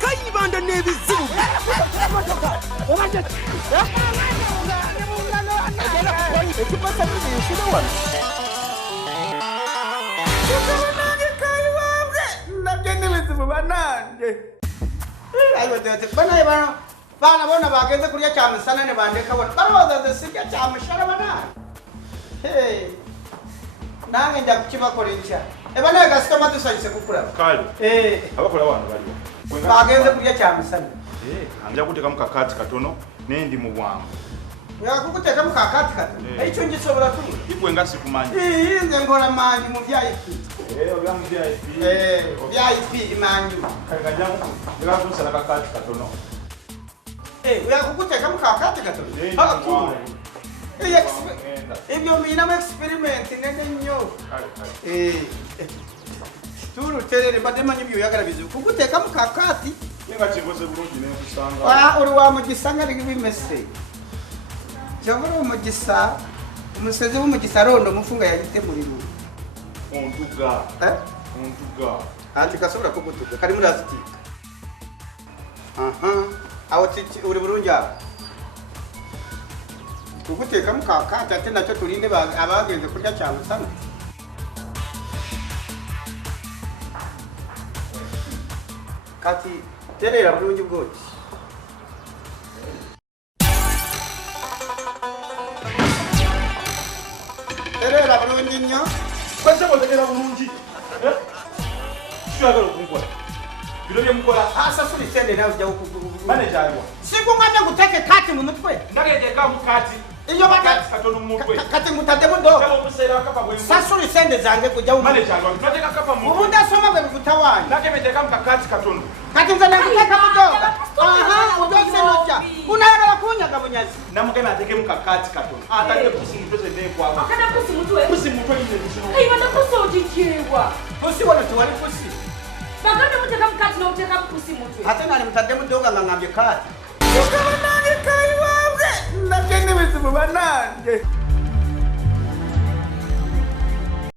Kayibanda n'ebizibu. Bana bona bagenze kurya cyamisana ne bandeka bona baroza zisijya cyamishara bana nange njya kukibakoresha bana customer dusayise kukura kale abakora abantu bali bagenze kurya cyamisana anja kuteka mukakati katono nendi mu bwangu yakukuteka mukakati katono icyo ngisobora tu igwe ngasikumanya nze ngora manyi mu VIP obyamu VIP VIP manyi kagajamu ngakusala kakati katono uyakukuteka mukakati katono bakatu ibyo mina experiment nene nnyo turu terere bademanyi byo yagarabize kukuteka mukakati ninga kigoze bulungi ne kusanga uri wa mugisanga bimese cyangwa umugisa umuseze w'umugisa rondo mufunga yagite muri ru ontuga ati kasubira kugutuka kari muri asiti aho titi uri burunja kuguteka mukakati ati nacyo turinde abagenze kurya cyane sana kati terera burungi bwose terera burungi nyo kwese botegera bulungi shagalo kunkora birobye mukora asa suri sende nawe ujya manager aliwa sikunganya guteke kati mu mutwe ndageje ka mukati iyo bakati katono mu mutwe kati mutademo do kama umusera kapa bwe sasuri sende zange kujya mu manager aliwa nateka kapa mu ubu ndasoma bwe butawani ndageje ka mukakati katono kati nzana guteka mu do udose nojya unayagala kunyaga bunyazi namugena ateke mukakati katono atake kusimutwe ne kwa akana kusimutwe nyine bishino bata kusojikiwa pusi wona tuwali pusi baganda muteka mukati no uteka kusimutwe ate nali mutademo doga ngangambye kati ukabonange kayi wabwe ndagende bizibu banange